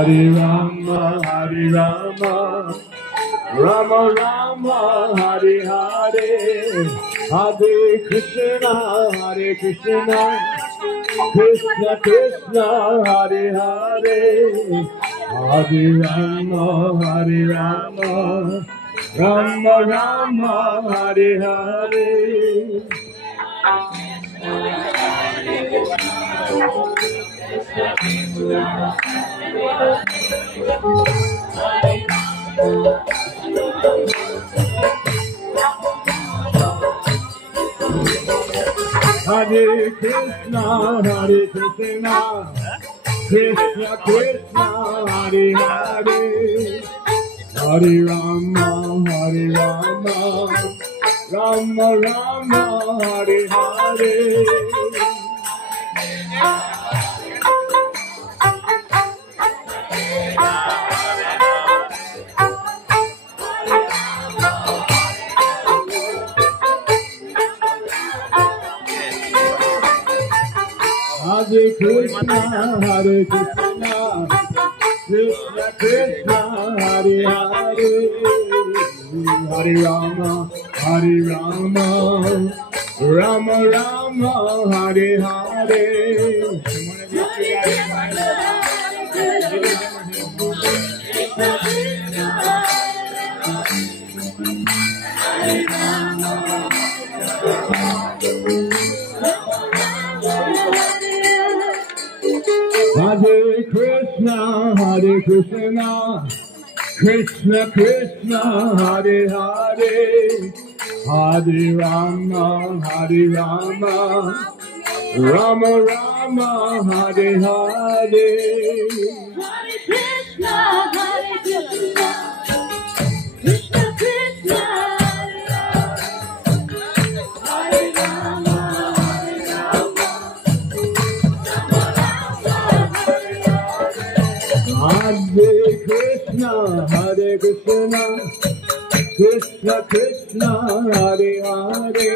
Hare Rama, Hare Rama, Rama Rama, Hare Hare, Hare Krishna, Hare Krishna, Krishna Krishna, Hare Hare, Hare Rama, Hare Rama, Rama Rama, Hare Hare. Hare Krishna, Hare Krishna, Krishna Krishna, Hare Hare, Hare Rama, Hare Rama, Rama Rama, Hare Hare. Hare Krishna, Hare Krishna, Krishna Krishna, Hare Hare, Hare Rama, Hare Rama, Rama Rama, Hare Hare. Hare Krishna, Hare Krishna, Krishna Krishna, Hare Hare, Hare Rama, Hare Rama, Rama Rama, Hare Hare. Hare Krishna, Hare Krishna, Krishna Krishna, Hare Rama, Hare Rama, Hare Krishna, Hare Krishna, Krishna Krishna, Hare Hare,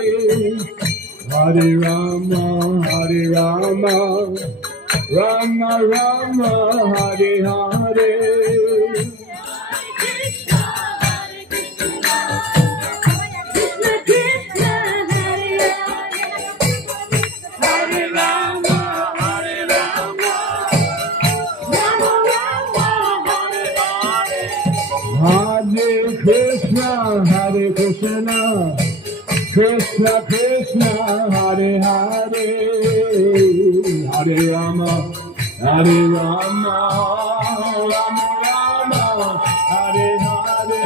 Hare Rama, Hare Rama, Rama Rama, Hare Hare. Hare Krishna, Hare Krishna, Krishna Krishna, Hare Hare, Hare Rama, Hare Rama, Rama Rama, Hare Hare.